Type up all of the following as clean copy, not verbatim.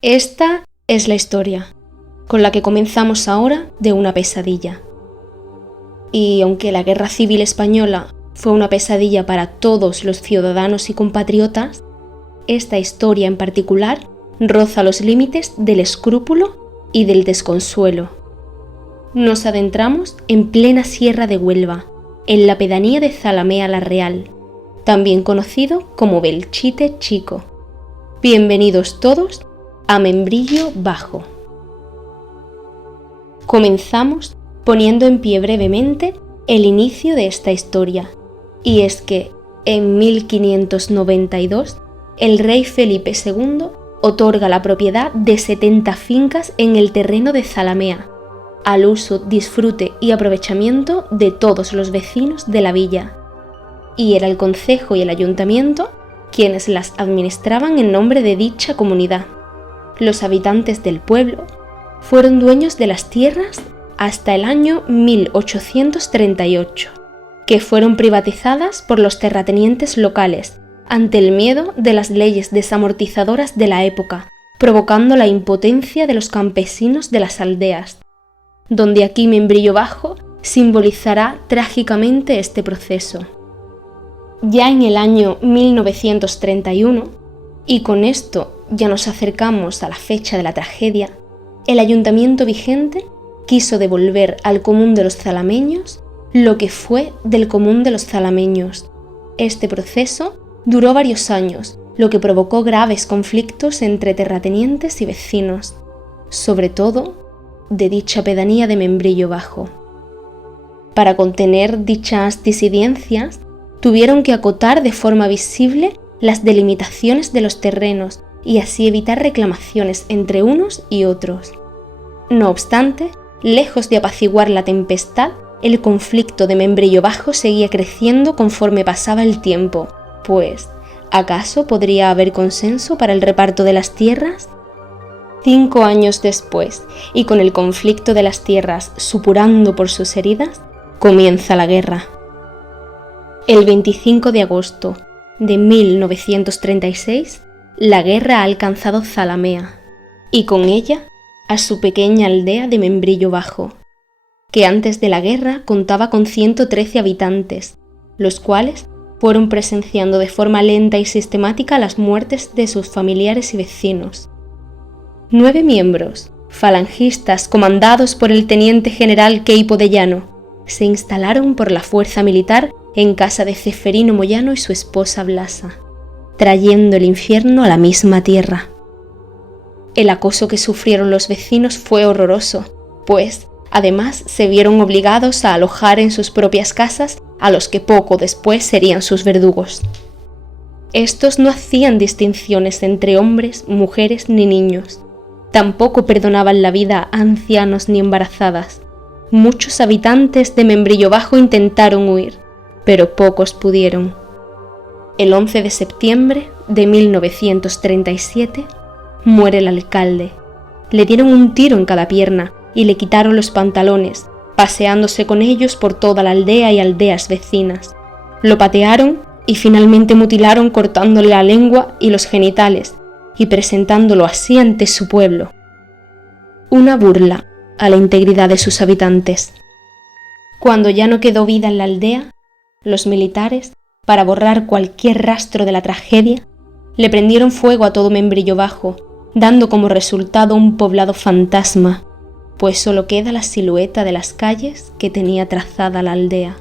Esta es la historia, con la que comenzamos ahora de una pesadilla. Y aunque la Guerra Civil Española fue una pesadilla para todos los ciudadanos y compatriotas, esta historia en particular roza los límites del escrúpulo y del desconsuelo. Nos adentramos en plena Sierra de Huelva, en la pedanía de Zalamea la Real, también conocido como Belchite Chico. Bienvenidos todos a Membrillo Bajo. Comenzamos poniendo en pie brevemente el inicio de esta historia, y es que en 1592 el rey Felipe II otorga la propiedad de 70 fincas en el terreno de Zalamea, al uso, disfrute y aprovechamiento de todos los vecinos de la villa, y era el concejo y el ayuntamiento quienes las administraban en nombre de dicha comunidad. Los habitantes del pueblo fueron dueños de las tierras hasta el año 1838, que fueron privatizadas por los terratenientes locales ante el miedo de las leyes desamortizadoras de la época, provocando la impotencia de los campesinos de las aldeas, donde aquí Membrillo Bajo simbolizará trágicamente este proceso. Ya en el año 1931, y con esto ya nos acercamos a la fecha de la tragedia, el ayuntamiento vigente quiso devolver al común de los zalameños lo que fue del común de los zalameños. Este proceso duró varios años, lo que provocó graves conflictos entre terratenientes y vecinos, sobre todo de dicha pedanía de Membrillo Bajo. Para contener dichas disidencias, tuvieron que acotar de forma visible las delimitaciones de los terrenos y así evitar reclamaciones entre unos y otros. No obstante, lejos de apaciguar la tempestad, el conflicto de Membrillo Bajo seguía creciendo conforme pasaba el tiempo, pues, ¿acaso podría haber consenso para el reparto de las tierras? 5 años después, y con el conflicto de las tierras supurando por sus heridas, comienza la guerra. El 25 de agosto de 1936, la guerra ha alcanzado Zalamea, y con ella a su pequeña aldea de Membrillo Bajo, que antes de la guerra contaba con 113 habitantes, los cuales fueron presenciando de forma lenta y sistemática las muertes de sus familiares y vecinos. 9 miembros, falangistas comandados por el teniente general Queipo de Llano, se instalaron por la fuerza militar en casa de Ceferino Moyano y su esposa Blasa, trayendo el infierno a la misma tierra. El acoso que sufrieron los vecinos fue horroroso, pues además se vieron obligados a alojar en sus propias casas a los que poco después serían sus verdugos. Estos no hacían distinciones entre hombres, mujeres ni niños. Tampoco perdonaban la vida a ancianos ni embarazadas. Muchos habitantes de Membrillo Bajo intentaron huir, pero pocos pudieron. El 11 de septiembre de 1937 muere el alcalde. Le dieron un tiro en cada pierna y le quitaron los pantalones, paseándose con ellos por toda la aldea y aldeas vecinas. Lo patearon y finalmente mutilaron cortándole la lengua y los genitales y presentándolo así ante su pueblo. Una burla a la integridad de sus habitantes. Cuando ya no quedó vida en la aldea, los militares, para borrar cualquier rastro de la tragedia, le prendieron fuego a todo Membrillo Bajo, dando como resultado un poblado fantasma, pues solo queda la silueta de las calles que tenía trazada la aldea.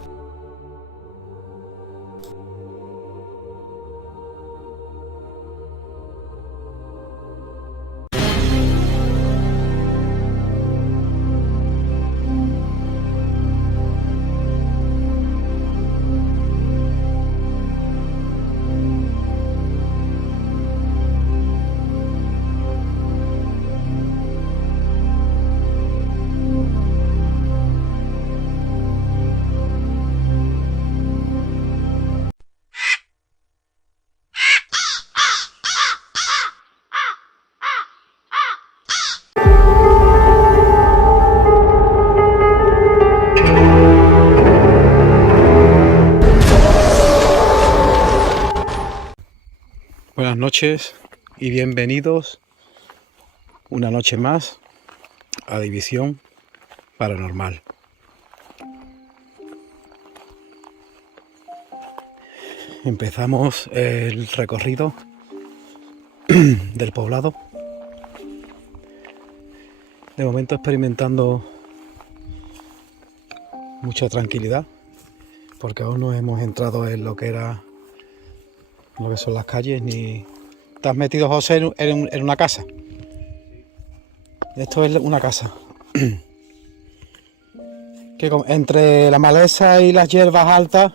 Buenas noches y bienvenidos Una noche más a División Paranormal. Empezamos el recorrido del poblado. De momento experimentando mucha tranquilidad, porque aún no hemos entrado en lo que son las calles, ni... ¿Te has metido, José, en una casa? Esto es una casa. Que entre la maleza y las hierbas altas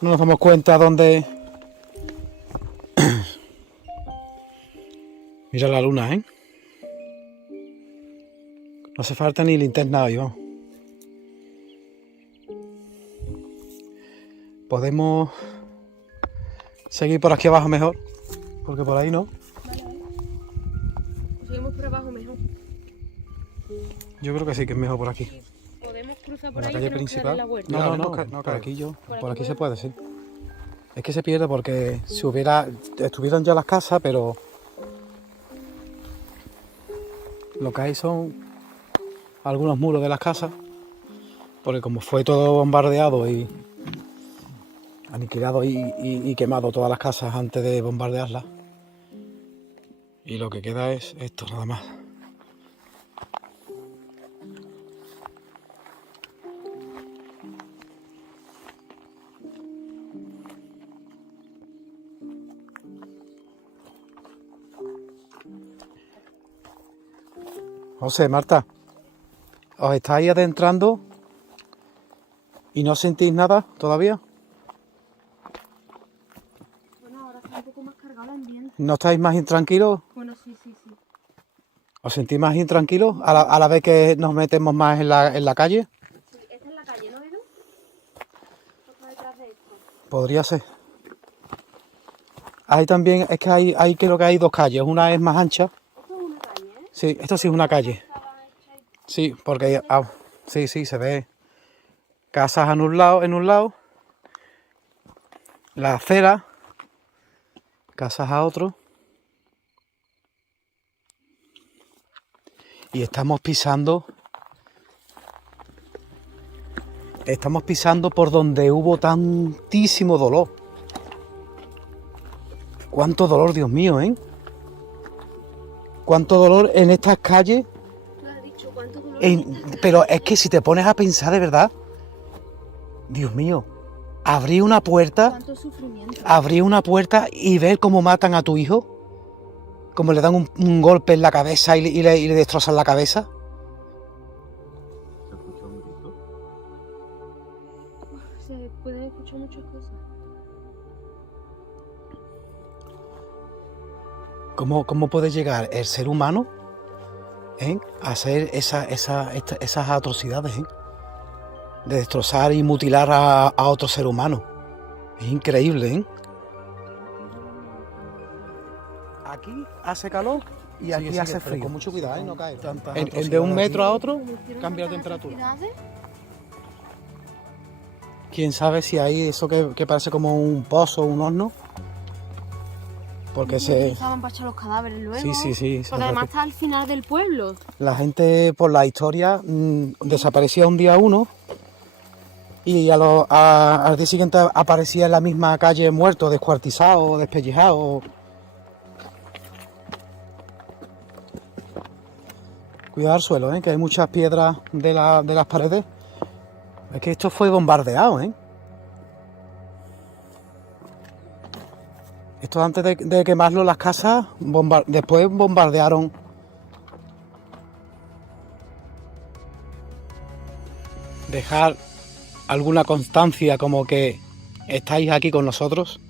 no nos damos cuenta dónde... Mira la luna, ¿eh? No hace falta ni linterna hoy, vamos. Podemos seguir por aquí abajo mejor, porque por ahí no. Seguimos por abajo mejor. Yo creo que sí, que es mejor por aquí. Sí, podemos cruzar por La ahí calle y tenemos que darle principal. la vuelta. No, por aquí yo. Por aquí se puede, sí. Es que se pierde porque si estuvieran ya las casas, pero lo que hay son algunos muros de las casas, porque como fue todo bombardeado y aniquilado y quemado todas las casas antes de bombardearlas, y lo que queda es esto nada más. José, Marta, ¿os estáis adentrando y no sentís nada todavía? Bueno, ahora está un poco más cargado el ambiente. ¿No estáis más intranquilos? Bueno, sí. ¿Os sentís más intranquilos a la vez que nos metemos más en la calle? Sí, esta es la calle, ¿no, Edu? Está detrás de esto. Podría ser. Hay también, es que hay creo que hay dos calles, una es más ancha. Esto es una calle, ¿eh? Sí, esto sí es una calle. Sí, porque sí, se ve casas en un lado, la acera, casas a otro. Y estamos pisando por donde hubo tantísimo dolor. Cuánto dolor, Dios mío, ¿eh? Cuánto dolor en estas calles. Tú has dicho cuánto dolor. Pero es que si te pones a pensar de verdad, Dios mío, abrir una puerta y ver cómo matan a tu hijo, cómo le dan un golpe en la cabeza y le destrozan la cabeza. ¿Se escucha un grito? Se pueden escuchar muchas cosas. ¿Cómo puede llegar el ser humano a hacer esas atrocidades, de destrozar y mutilar a otro ser humano? Es increíble, ¿eh? Aquí hace calor y aquí hace frío. Con mucho cuidado, no cae. De un metro a otro cambia la temperatura. Quién sabe si hay eso que parece como un pozo, un horno. Porque se... Utilizaban para echar los cadáveres luego. Sí. Porque además está al final del pueblo. La gente, por la historia, desaparecía un día uno y al día siguiente aparecía en la misma calle muerto, descuartizado, despellejado. Cuidado al suelo, que hay muchas piedras de las paredes. Es que esto fue bombardeado, Esto antes de quemarlo las casas, después bombardearon. Dejar alguna constancia como que estáis aquí con nosotros.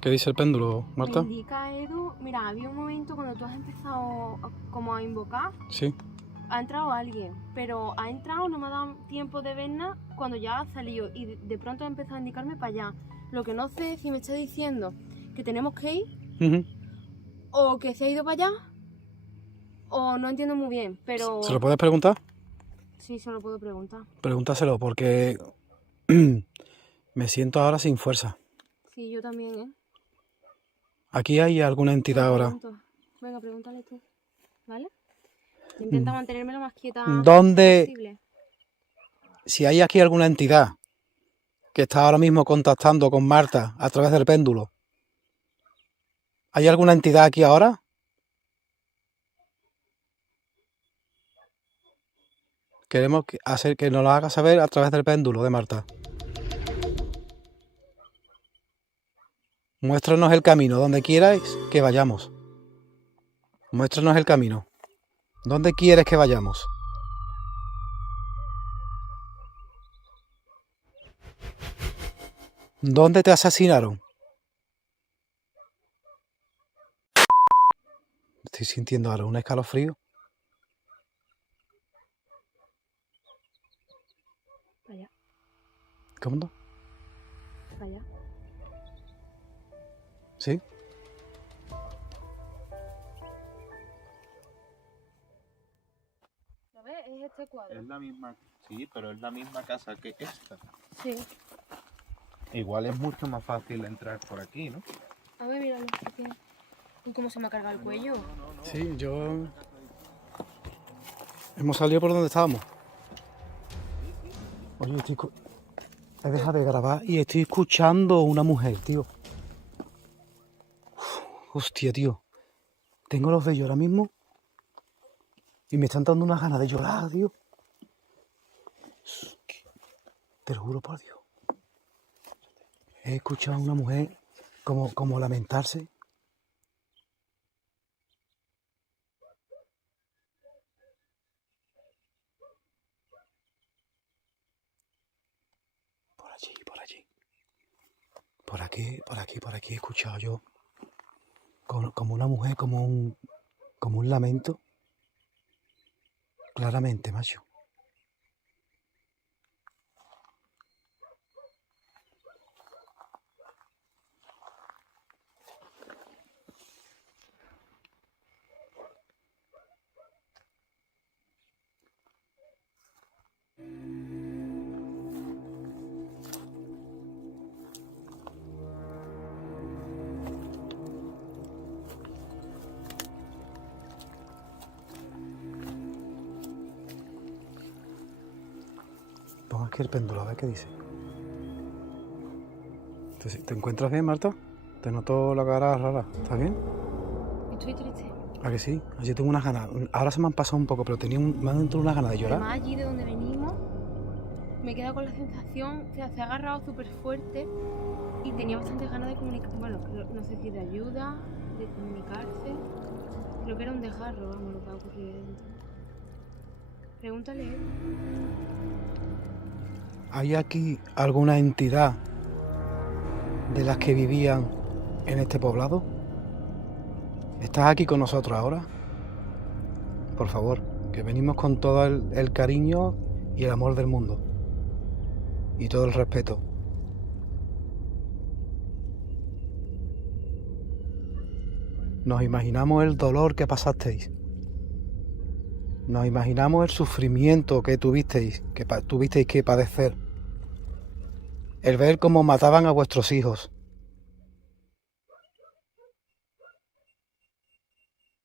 ¿Qué dice el péndulo, Marta? Me indica, Edu, mira, había un momento cuando tú has empezado como a invocar. Sí. Ha entrado alguien, pero ha entrado, no me ha dado tiempo de ver nada cuando ya ha salido y de pronto ha empezado a indicarme para allá. Lo que no sé es si me está diciendo que tenemos que ir o que se ha ido para allá o no entiendo muy bien, pero... ¿Se lo puedes preguntar? Sí, se lo puedo preguntar. Pregúntaselo porque me siento ahora sin fuerza. Sí, yo también, ¿eh? Aquí hay alguna entidad ahora. Venga, pregúntale tú, ¿vale? Intenta mantenerme lo más quieta ¿Dónde, posible. si hay aquí alguna entidad que está ahora mismo contactando con Marta a través del péndulo, ¿hay alguna entidad aquí ahora? Queremos hacer que nos lo haga saber a través del péndulo de Marta. Muéstranos el camino, donde quieras que vayamos. Muéstranos el camino. ¿Dónde quieres que vayamos? ¿Dónde te asesinaron? Estoy sintiendo ahora un escalofrío. Vaya, ¿Cómo? vaya. ¿Sí? ¿Lo ves? Es este cuadro. Es la misma, sí, pero es la misma casa que esta. Sí. Igual es mucho más fácil entrar por aquí, ¿no? A ver, míralo. ¿Y cómo se me ha cargado el cuello? Sí, yo... Hemos salido por donde estábamos. Oye, he dejado de grabar y estoy escuchando una mujer, tío. Hostia, tío. Tengo los vellos ahora mismo y me están dando unas ganas de llorar, tío. Te lo juro por Dios. He escuchado a una mujer como lamentarse. Por allí, por allí. Por aquí he escuchado yo. Como una mujer, como un lamento. Claramente, macho. Pon aquí el péndulo, a ver qué dice. ¿Te encuentras bien, Marta? Te noto la cara rara. ¿Estás bien? Estoy triste. ¿A que sí? Yo tengo unas ganas. Ahora se me han pasado un poco, pero me han entrado unas ganas de llorar. Además, allí de donde venimos, me he quedado con la sensación que se ha agarrado súper fuerte y tenía bastante ganas de comunicar. Bueno, no sé si de ayuda, de comunicarse. Creo que era un desgarro, vamos, lo que ha ocurrido dentro. Pregúntale. ¿Hay aquí alguna entidad de las que vivían en este poblado? ¿Estás aquí con nosotros ahora? Por favor, que venimos con todo el cariño y el amor del mundo. Y todo el respeto. Nos imaginamos el dolor que pasasteis. Nos imaginamos el sufrimiento que tuvisteis que padecer. El ver cómo mataban a vuestros hijos.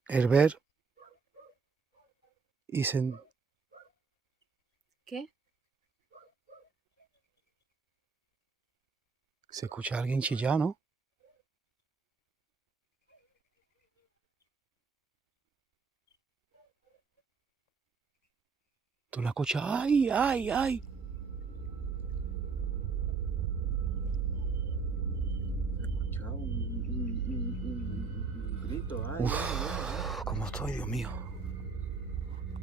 El ver y ¿Qué? se escucha a alguien chillar, ¿no? Tú la escuchas, ¡ay, ay, ay! Se ha escuchado un grito. Ay, Uf, ay, ay. ¿cómo estoy, Dios mío?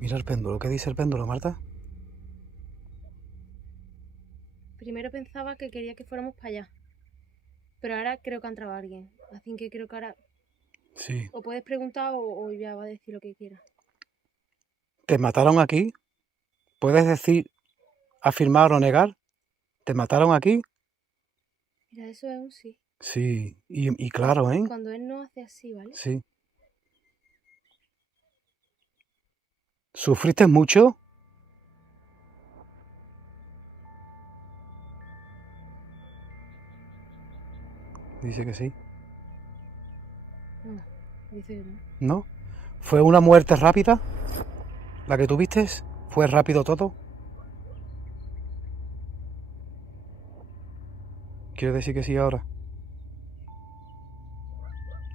Mira el péndulo, ¿qué dice el péndulo, Marta? Primero pensaba que quería que fuéramos para allá. Pero ahora creo que ha entrado alguien. Así que creo que ahora Sí. o puedes preguntar o ya va a decir lo que quiera. ¿Te mataron aquí? ¿Puedes decir, afirmar o negar? ¿Te mataron aquí? Mira, eso es un sí. Sí, y claro, ¿eh? Cuando él no hace así, ¿vale? Sí. ¿Sufriste mucho? Dice que sí. No, dice que no. ¿No? ¿Fue una muerte rápida? ¿La que tuviste? ¿Fue rápido todo? ¿Quiere decir que sí ahora?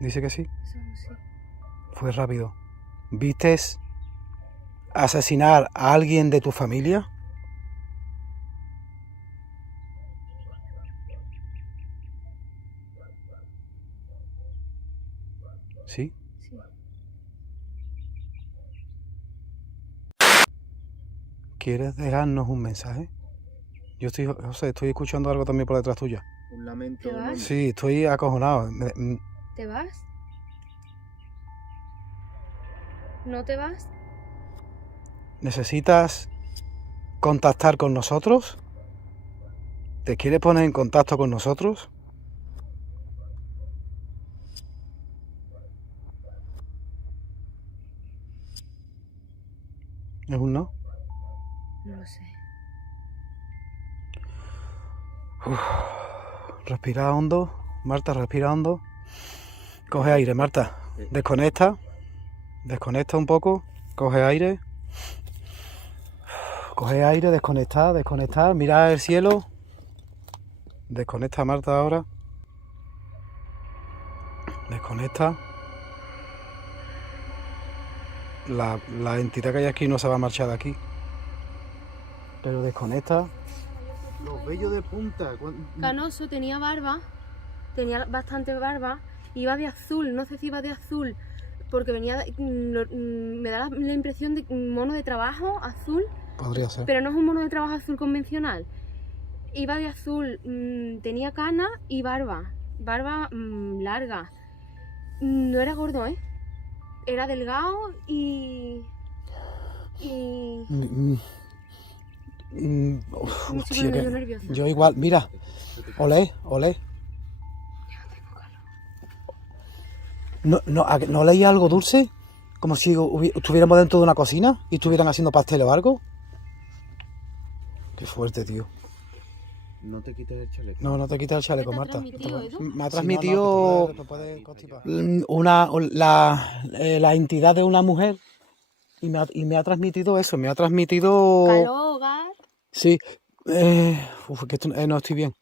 Dice que sí. Eso sí. Fue rápido. ¿Viste asesinar a alguien de tu familia? Sí. Sí. ¿Quieres dejarnos un mensaje? Yo estoy, José, estoy escuchando algo también por detrás tuya. Un lamento. ¿Te vas? Sí, estoy acojonado. ¿Te vas? ¿No te vas? ¿Necesitas contactar con nosotros? ¿Te quieres poner en contacto con nosotros? ¿Es un no? No lo sé. Respira hondo. Marta, respira hondo. Coge aire, Marta. Desconecta. Desconecta un poco. Coge aire. Coge aire, desconectar, desconectar. Mira el cielo. Desconecta, Marta, ahora. Desconecta. La entidad que hay aquí no se va a marchar de aquí. Pero desconecta. Los vellos de punta. Canoso tenía barba, tenía bastante barba, iba de azul, no sé si iba de azul, porque venía, me da la impresión de un mono de trabajo azul, Podría ser. pero no es un mono de trabajo azul convencional. Iba de azul, tenía cana y barba larga. No era gordo, ¿eh? Era delgado y... Me estoy Hostia, poniendo nerviosa. yo igual, mira. Olé, olé. ¿No leía algo dulce? Como si estuviéramos dentro de una cocina y estuvieran haciendo pasteles o algo. Qué fuerte, tío. No te quites el chaleco. No te quites el chaleco, ¿Qué te ha Marta. transmitido, Edu? Me ha transmitido la entidad de una mujer y me ha transmitido eso, me ha transmitido... Calor, hogar. Sí, que no estoy bien.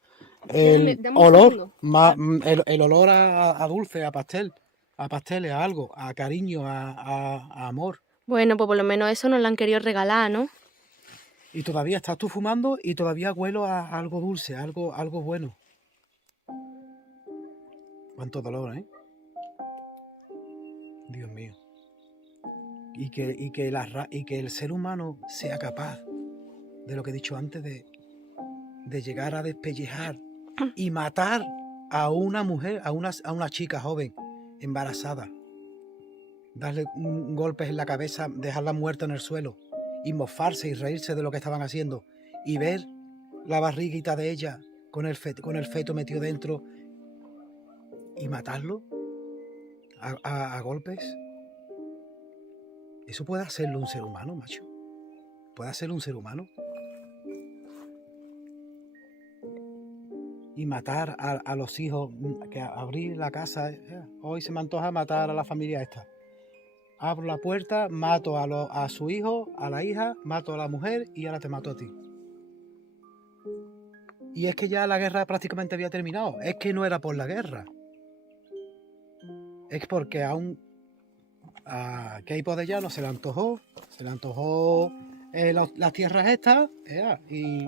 Dame un Olor, segundo. el olor a dulce, a pastel, a pasteles, a algo, a cariño, a amor. Bueno, pues por lo menos eso nos lo han querido regalar, ¿no? Y todavía estás tú fumando y todavía huelo a algo dulce, algo bueno. Cuánto dolor, ¿eh? Dios mío. Y que el ser humano sea capaz de lo que he dicho antes, de llegar a despellejar y matar a una mujer, a una chica joven, embarazada. Darle un golpe en la cabeza, dejarla muerta en el suelo y mofarse y reírse de lo que estaban haciendo y ver la barriguita de ella con el feto metido dentro y matarlo a golpes. ¿Eso puede hacerlo un ser humano, macho? ¿Puede hacerlo un ser humano? Y matar a los hijos, que abrir la casa, hoy se me antoja matar a la familia esta. Abro la puerta, mato a su hijo, a la hija, mato a la mujer y ahora te mato a ti. Y es que ya la guerra prácticamente había terminado. Es que no era por la guerra. Es porque aún a Keipo de Llano se le antojó las tierras estas, y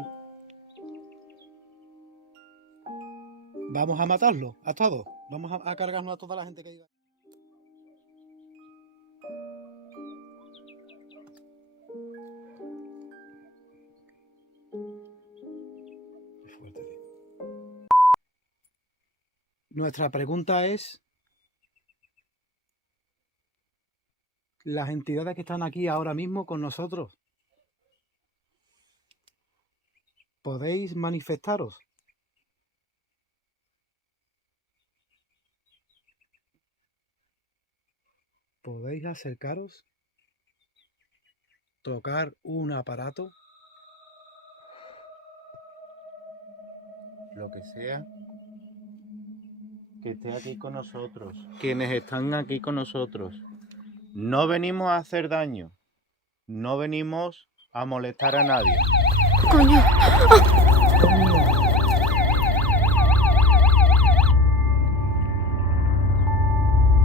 vamos a matarlo a todos. Vamos a cargarnos a toda la gente que iba. Nuestra pregunta es, las entidades que están aquí ahora mismo con nosotros, ¿podéis manifestaros? ¿Podéis acercaros? ¿Tocar un aparato? Lo que sea. que esté aquí con nosotros, quienes están aquí con nosotros. No venimos a hacer daño, no venimos a molestar a nadie. Coño.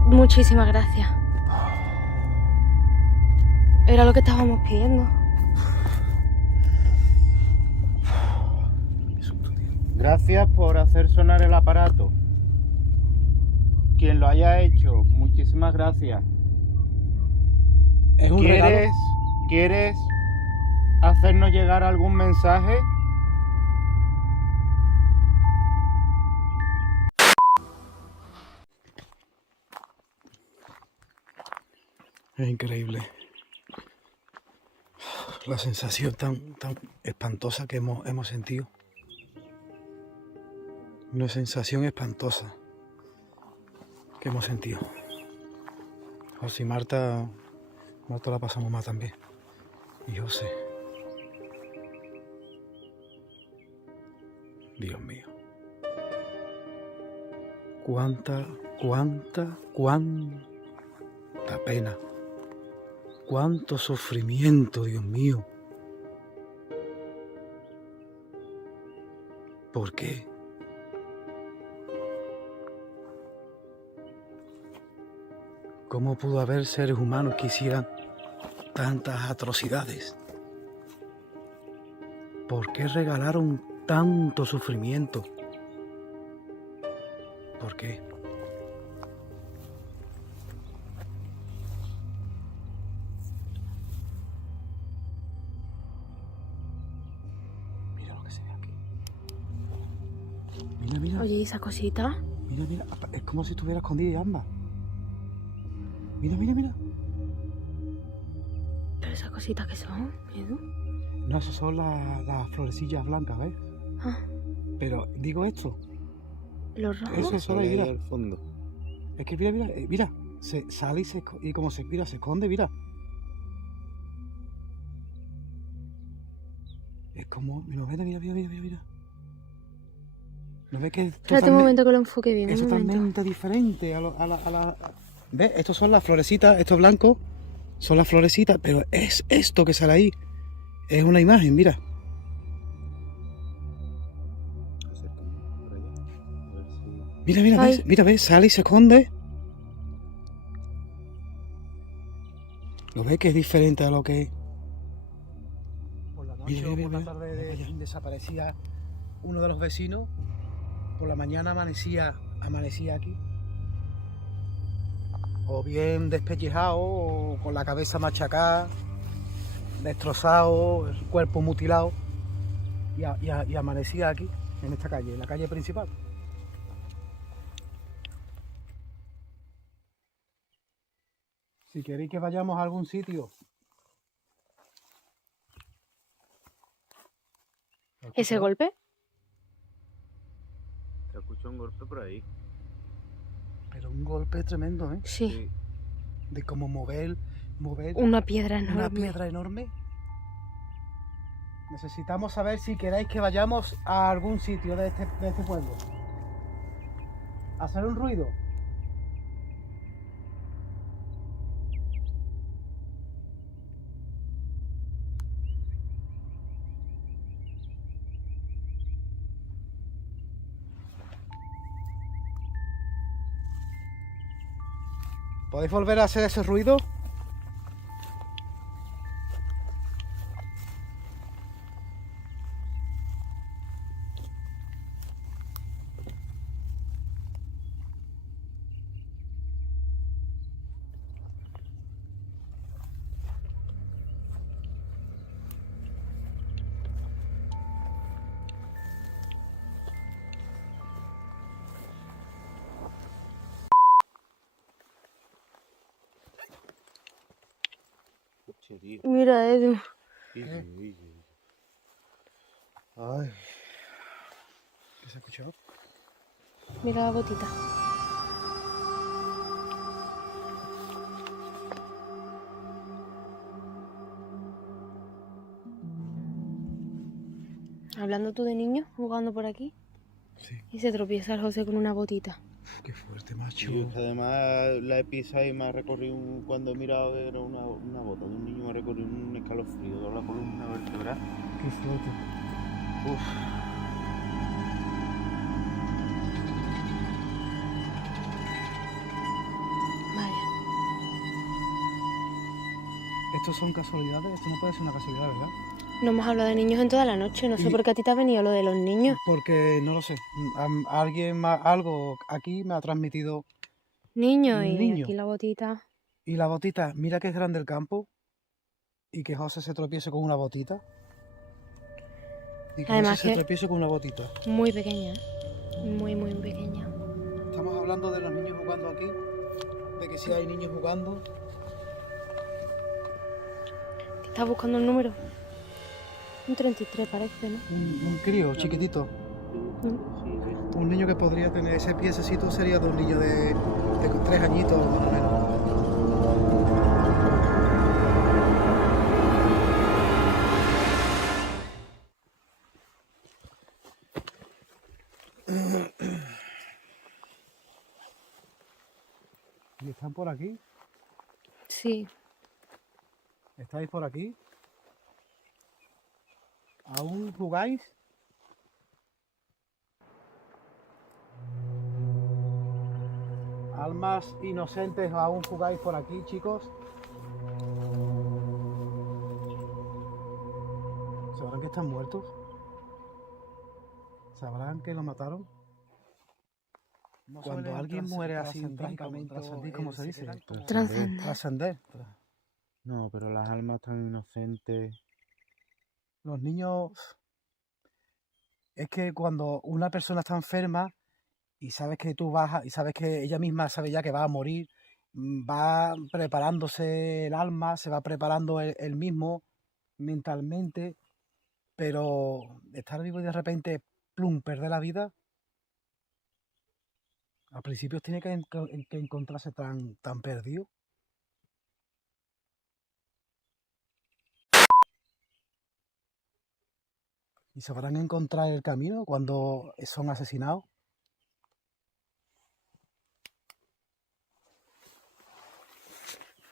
Muchísimas gracias. Era lo que estábamos pidiendo. Gracias por hacer sonar el aparato. Quien lo haya hecho, muchísimas gracias. Es un regalo. ¿Quieres hacernos llegar algún mensaje? Es increíble. La sensación tan espantosa que hemos sentido. Una sensación espantosa que hemos sentido. José y Marta la pasamos mal también. Y José. Dios mío. Cuánta pena. Cuánto sufrimiento, Dios mío. ¿Por qué? ¿Cómo pudo haber seres humanos que hicieran tantas atrocidades? ¿Por qué regalaron tanto sufrimiento? ¿Por qué? Mira lo que se ve aquí. Mira. Oye, ¿y esa cosita? Mira. Es como si estuviera escondida y anda. Mira. ¿Pero esas cositas qué son, Edu? No, esas son las florecillas blancas, ¿ves? Ah, Pero digo esto. los rojos. Eso es solo ahí, mira. al fondo. Es que mira. Se sale y como se esconde, mira. Es como, mira. ¿No ves que es Espérate un momento que lo enfoque bien. es un momento. totalmente diferente a la... ¿Ves? Estos son las florecitas, estos blancos son las florecitas, pero es esto que sale ahí. Es una imagen, mira. Mira, Ay. ¿ves? Sale y se esconde. ¿Lo ves que es diferente a lo que es? Por la noche o por la tarde desaparecía uno de los vecinos. Por la mañana amanecía aquí. O bien despellejado, o con la cabeza machacada, destrozado, el cuerpo mutilado. Y amanecía aquí, en esta calle, en la calle principal. Si queréis que vayamos a algún sitio. ¿Ese golpe? Se escucha un golpe por ahí. Pero un golpe tremendo, ¿eh? Sí. De como mover Una piedra enorme. una piedra enorme. Necesitamos saber si queréis que vayamos a algún sitio de este pueblo. Hacer un ruido. ¿Podéis volver a hacer ese ruido? Mira, Edu. Ay. ¿Qué se ha escuchado? Mira la botita. Hablando tú de niños jugando por aquí. Sí. Y se tropieza el José con una botita. Qué fuerte, macho. Y además la he pisado y me ha recorrido, cuando he mirado era una bota de un niño, me ha recorrido un escalofrío de la columna vertebral. Qué fuerte. Uf. Vaya. Estos son casualidades, esto no puede ser una casualidad, ¿verdad? No hemos hablado de niños en toda la noche. No sé Y- por qué a ti te ha venido lo de los niños. Porque no lo sé. Alguien más, algo aquí me ha transmitido Niños y niño. aquí la botita. Y la botita, mira que es grande el campo. Y que José se tropiece con una botita. Y que Además José se que- tropiece con una botita. Muy pequeña, ¿eh? Muy, muy pequeña. Estamos hablando de los niños jugando aquí. De que si hay niños jugando. ¿Estás buscando el número? Un 33 parece, ¿no? Un crío chiquitito. Sí, sí. Un niño que podría tener ese piececito sería de un niño de 3 añitos más o menos. ¿Y están por aquí? Sí. ¿Estáis por aquí? ¿Aún jugáis? Almas inocentes, ¿aún jugáis por aquí, chicos? ¿Sabrán que están muertos? ¿Sabrán que lo mataron? Cuando alguien muere así trágicamente, ¿cómo se dice? Trascender. Trascender. No, pero las almas tan inocentes. Los niños... Es que cuando una persona está enferma y sabes que y sabes que ella misma sabe ya que va a morir, va preparándose el alma, se va preparando él mismo mentalmente, pero estar vivo y de repente, plum, perder la vida, al principio tiene que encontrarse tan perdido. ¿Y sabrán encontrar el camino cuando son asesinados?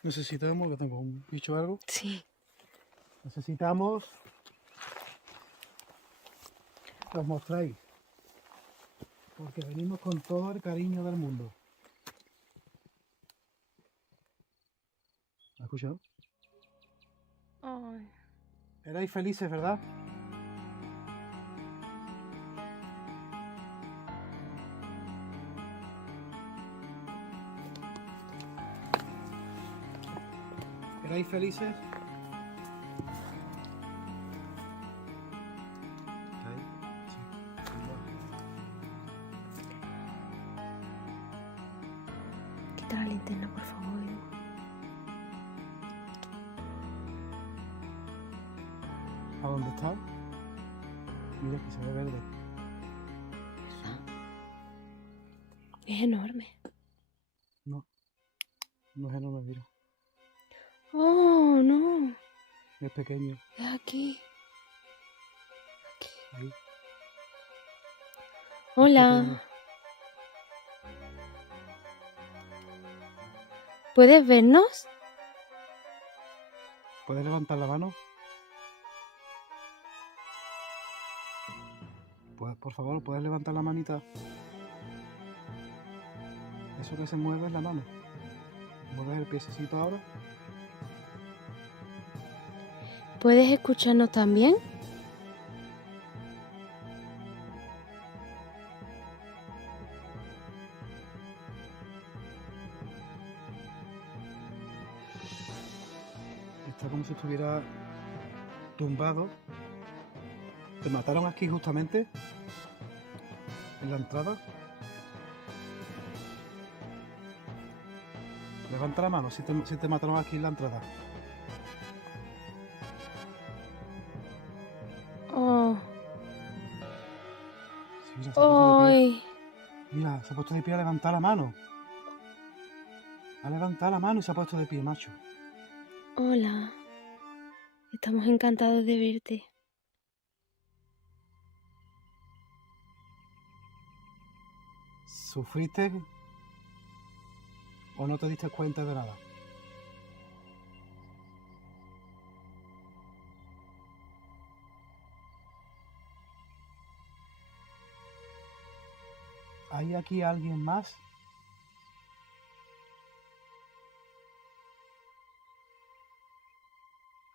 Necesitamos, que tengo un bicho o algo. Sí. Necesitamos que os mostráis. Porque venimos con todo el cariño del mundo. ¿Has escuchado? Ay. Erais felices, ¿verdad? ¿Erais felices? Quita la linterna, por favor. ¿A dónde está? Mira que se ve verde. Es enorme. No es enorme, mira. Oh, no. Es pequeño. Es aquí. Ahí. Hola. pequeño. ¿Puedes vernos? ¿Puedes levantar la mano? Pues, por favor, ¿puedes levantar la manita? Eso que se mueve es la mano. ¿Mueves el piececito ahora? ¿Puedes escucharnos también? Está como si estuviera tumbado. ¿Te mataron aquí justamente? ¿En la entrada? Levanta la mano si te mataron aquí en la entrada. Oh. Sí, mira, se ha puesto de pie. Ay. Mira, se ha puesto de pie a levantar la mano. Ha levantado la mano y se ha puesto de pie, macho. Hola. Estamos encantados de verte. ¿Sufriste o no te diste cuenta de nada? ¿Hay aquí alguien más?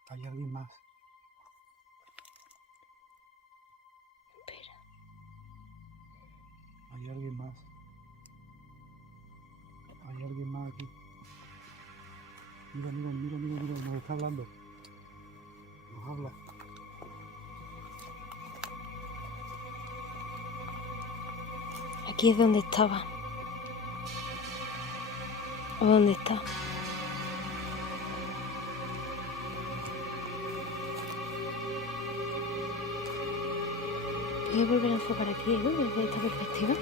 ¿Hay alguien más? Espera. ¿Hay alguien más? ¿Hay alguien más aquí? Mira, nos está hablando. Nos habla. Aquí es donde estaba. ¿O dónde está? ¿Puedes volver a enfocar aquí, ¿no? Desde esta perspectiva.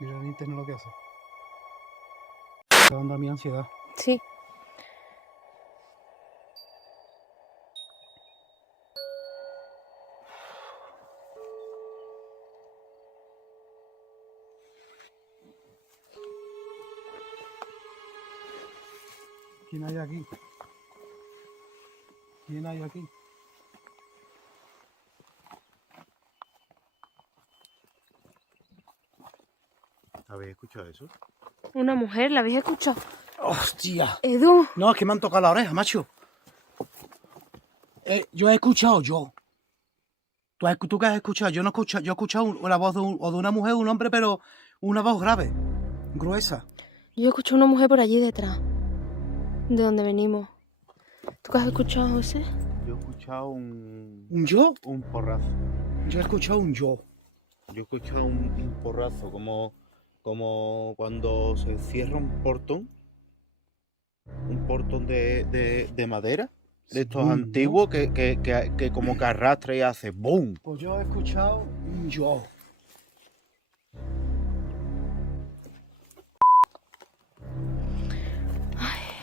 Mira el internet lo que hace. Está dando a mi ansiedad. Sí. ¿Quién hay aquí? ¿Quién hay aquí? ¿Habéis escuchado eso? Una mujer, ¿la habéis escuchado? ¡Hostia! Edu. No, es que me han tocado la oreja, macho. Yo he escuchado, yo. ¿Tú qué has escuchado? Yo no he escuchado. Yo he escuchado la voz de una mujer o un hombre, pero una voz grave, gruesa. Yo escucho una mujer por allí detrás. De donde venimos. ¿Tú qué has escuchado, José? Yo he escuchado un ¿Un yo? porrazo. Yo he escuchado un yo. Yo he escuchado un porrazo, como cuando se cierra un portón de madera, de estos Sí, ¿no? antiguos que como que arrastra y hace ¡boom! Pues yo he escuchado un yo.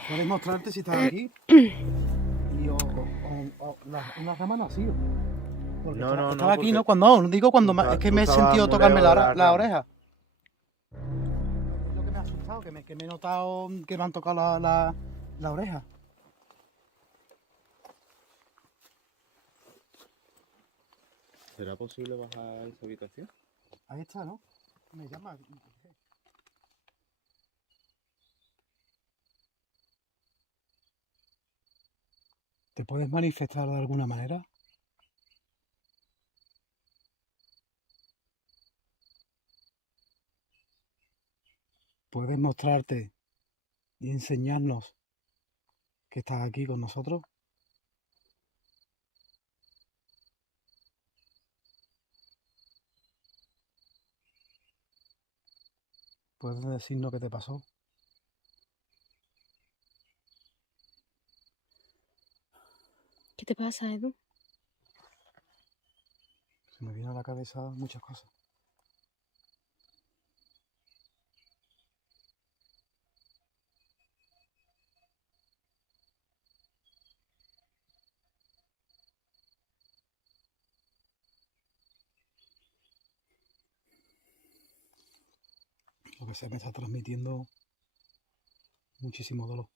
¿Puedes mostrarte si estás aquí? Y una rama no ha sido. Porque estaba aquí, ¿no? Cuando digo cuando es que me he sentido tocarme la oreja. Es lo que me ha asustado, que me he notado que me han tocado la oreja. ¿Será posible bajar a esa habitación? Ahí está, ¿no? Me llama. ¿Te puedes manifestar de alguna manera? ¿Puedes mostrarte y enseñarnos que estás aquí con nosotros? ¿Puedes decirnos qué te pasó? ¿Qué te pasa, Edu? Se me viene a la cabeza muchas cosas. Lo que se me está transmitiendo muchísimo dolor.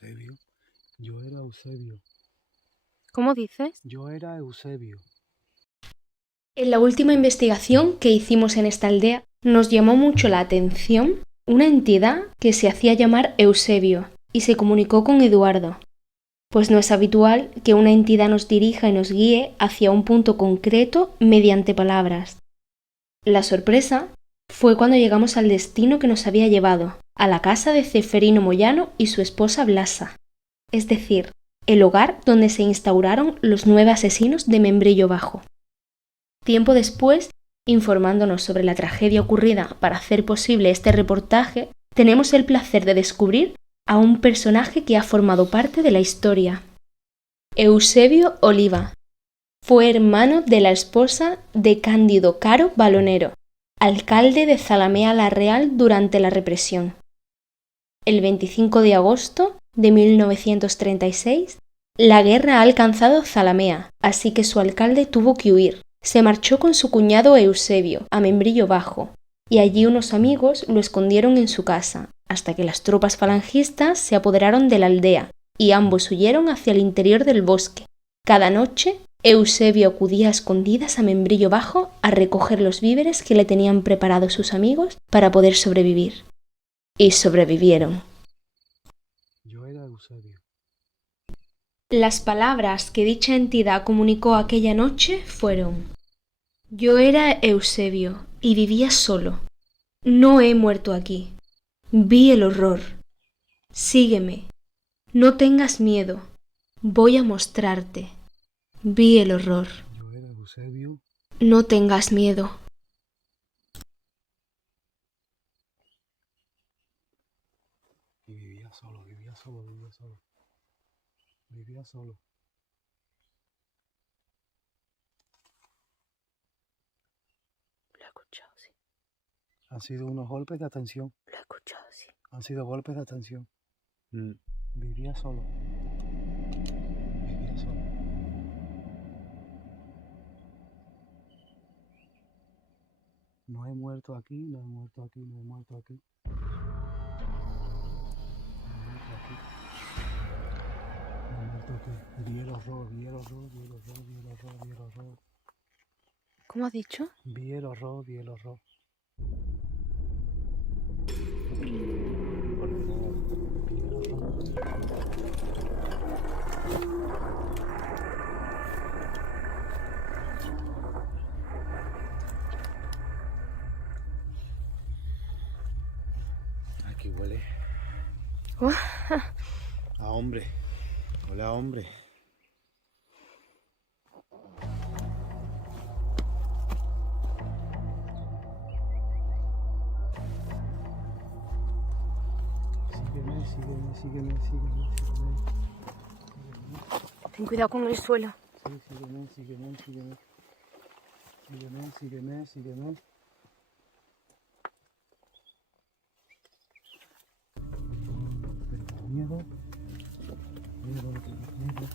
Eusebio. Yo era Eusebio. ¿Cómo dices? Yo era Eusebio. En la última investigación que hicimos en esta aldea, nos llamó mucho la atención una entidad que se hacía llamar Eusebio y se comunicó con Eduardo. Pues no es habitual que una entidad nos dirija y nos guíe hacia un punto concreto mediante palabras. La sorpresa Fue cuando llegamos al destino que nos había llevado, a la casa de Ceferino Moyano y su esposa Blasa, es decir, el hogar donde se instauraron los 9 asesinos de Membrillo Bajo. Tiempo después, informándonos sobre la tragedia ocurrida para hacer posible este reportaje, tenemos el placer de descubrir a un personaje que ha formado parte de la historia. Eusebio Oliva. Fue hermano de la esposa de Cándido Caro Balonero, alcalde de Zalamea la Real durante la represión. El 25 de agosto de 1936, la guerra ha alcanzado Zalamea, así que su alcalde tuvo que huir. Se marchó con su cuñado Eusebio a Membrillo Bajo, y allí unos amigos lo escondieron en su casa, hasta que las tropas falangistas se apoderaron de la aldea, y ambos huyeron hacia el interior del bosque. Cada noche, Eusebio acudía a escondidas a Membrillo Bajo a recoger los víveres que le tenían preparados sus amigos para poder sobrevivir. Y sobrevivieron. Yo era Eusebio. Las palabras que dicha entidad comunicó aquella noche fueron: yo era Eusebio y vivía solo. No he muerto aquí. Vi el horror. Sígueme. No tengas miedo. Voy a mostrarte. Vi el horror. Yo era Eusebio. No tengas miedo. Y vivía solo, vivía solo, vivía solo. Vivía solo. Lo he escuchado, sí. Han sido unos golpes de atención. Lo he escuchado, sí. Han sido golpes de atención. Vivía solo. Vivía solo. No he muerto aquí, no he muerto aquí, no he muerto aquí. No he muerto aquí. No he muerto aquí. Vi el horror, vi el horror, vi el horror, vi el horror, vi el horror. ¿Cómo has dicho? Vi el horror, vi el horror. Por favor. Vi el horror. Aquí huele a hombre. Huele a hombre. Sígueme, sígueme, sígueme, sígueme, sígueme. Ten cuidado con el suelo. Sí, sígueme, sígueme, sígueme. Sígueme, sígueme, sígueme. Tengas miedo. Miedo, no tengas miedo.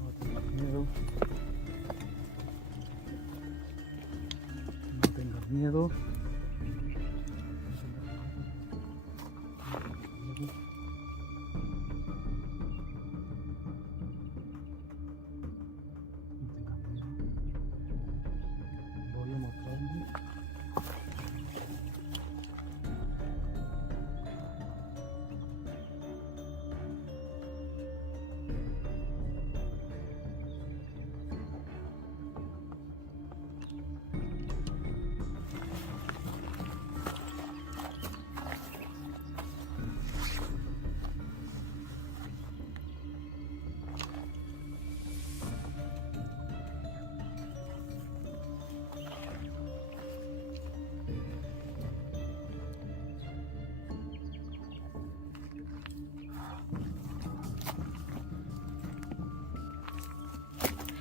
No tengas miedo. No tengas miedo. Voy a mostrarme.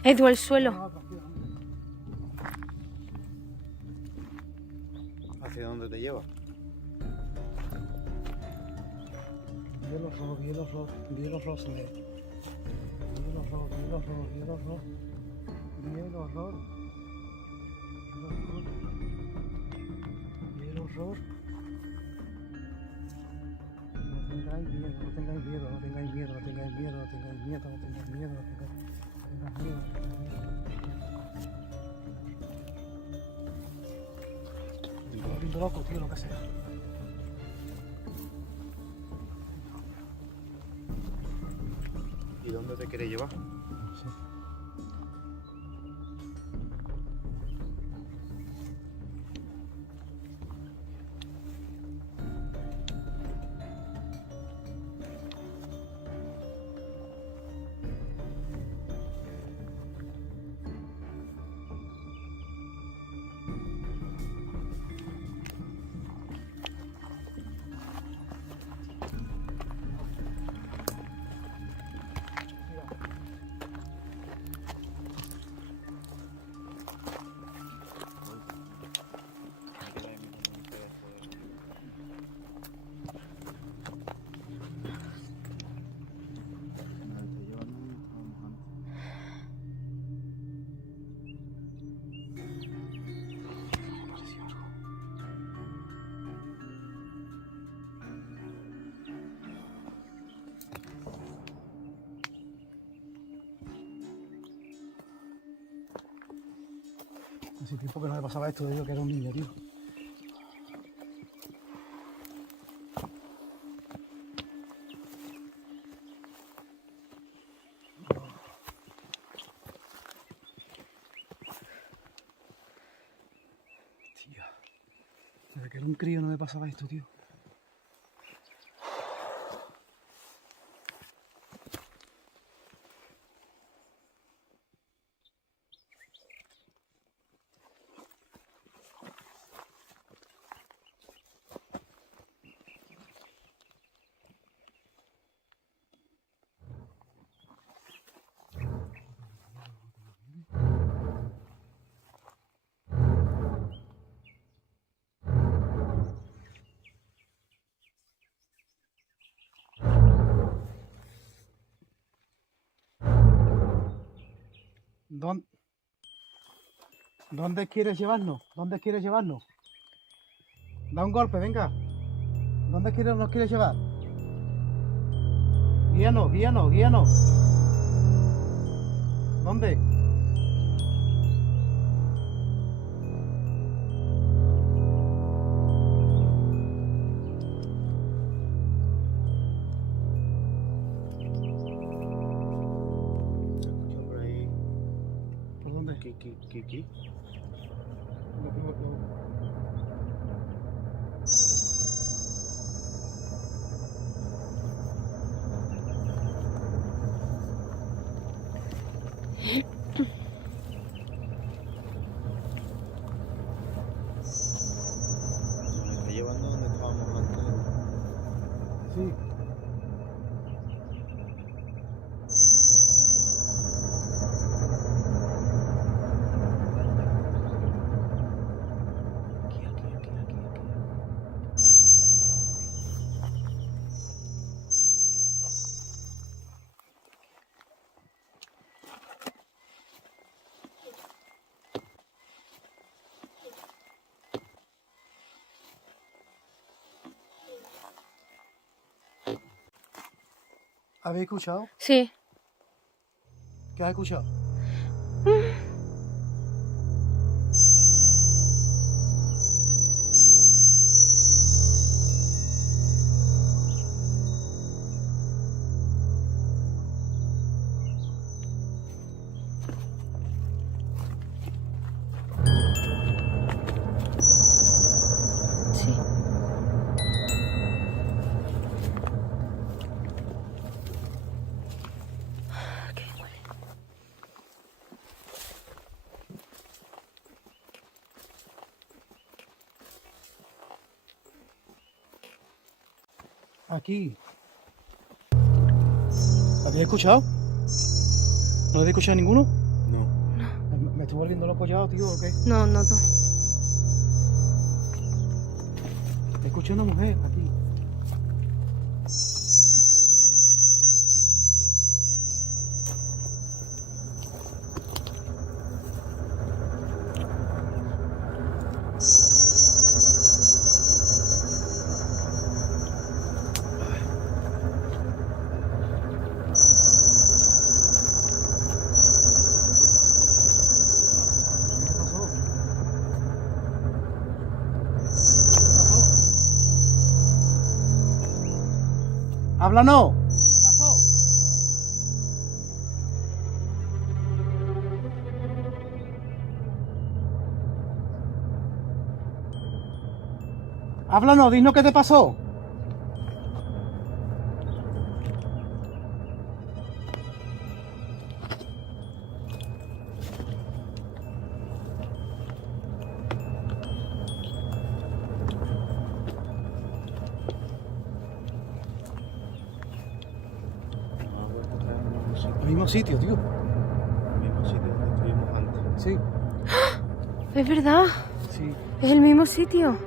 Edu, el suelo. ¿Hacia dónde te lleva? Vi el horror, vi el horror, vi el horror, señor. Vi el horror, vi el horror, vi el horror. Vi el horror. Vi el horror. No tengáis miedo, no tengáis miedo, no tengáis miedo, no tengáis miedo, no tengáis miedo, no tengáis miedo, no tengáis miedo. Estoy volviendo loco, tío, lo que sea. ¿Y dónde te quieres llevar? No sé. Hace tiempo que no me pasaba esto de yo que era un niño, tío. Tía, desde que era un crío no me pasaba esto, tío. ¿Dónde quieres llevarnos? ¿Dónde quieres llevarnos? Da un golpe, venga. ¿Dónde nos quieres llevar? Guíanos, guíanos, guíanos. ¿Dónde? Se escucha por ahí. ¿Por dónde? Kiki. Me está llevando donde estábamos antes. Sí. ¿Habéis escuchado? Sí. ¿Qué has escuchado? Sí. Qué bien huele. Aquí. ¿Habéis escuchado? ¿No habéis escuchado ninguno? No. ¿Me estoy volviendo loco ya, tío, o qué? No. Escuché una mujer aquí. ¿Qué pasó? ¡Háblanos! ¿Qué pasó? Háblanos, dinos qué te pasó. Nos ha vuelto a traer al mismo sitio. El mismo sitio, tío. El mismo sitio donde estuvimos antes. Sí, Es verdad. sí. Es el mismo sitio.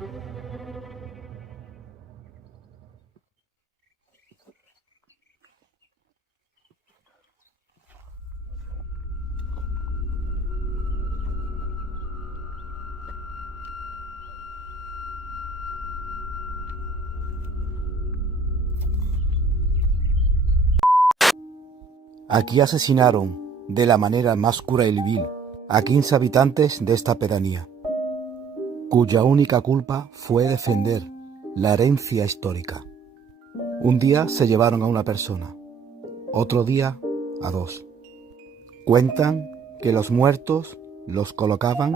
Aquí asesinaron de la manera más cruel y vil a 15 habitantes de esta pedanía, cuya única culpa fue defender la herencia histórica. Un día se llevaron a una persona, otro día a dos. Cuentan que los muertos los colocaban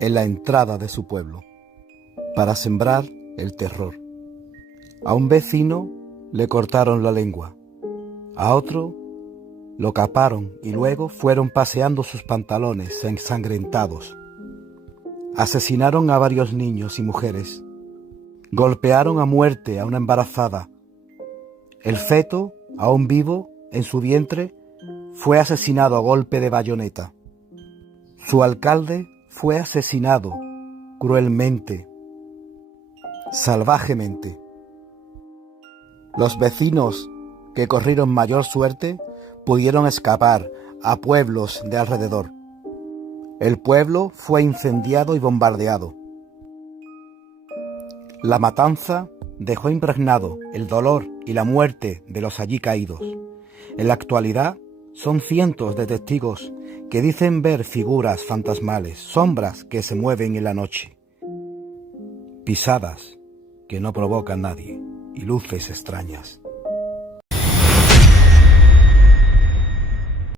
en la entrada de su pueblo para sembrar el terror. A un vecino le cortaron la lengua, a otro lo caparon y luego fueron paseando sus pantalones ensangrentados. Asesinaron a varios niños y mujeres. Golpearon a muerte a una embarazada. El feto, aún vivo, en su vientre, fue asesinado a golpe de bayoneta. Su alcalde fue asesinado cruelmente, salvajemente. Los vecinos que corrieron mayor suerte pudieron escapar a pueblos de alrededor. El pueblo fue incendiado y bombardeado. La matanza dejó impregnado el dolor y la muerte de los allí caídos. En la actualidad son cientos de testigos que dicen ver figuras fantasmales, sombras que se mueven en la noche, pisadas que no provocan nadie y luces extrañas.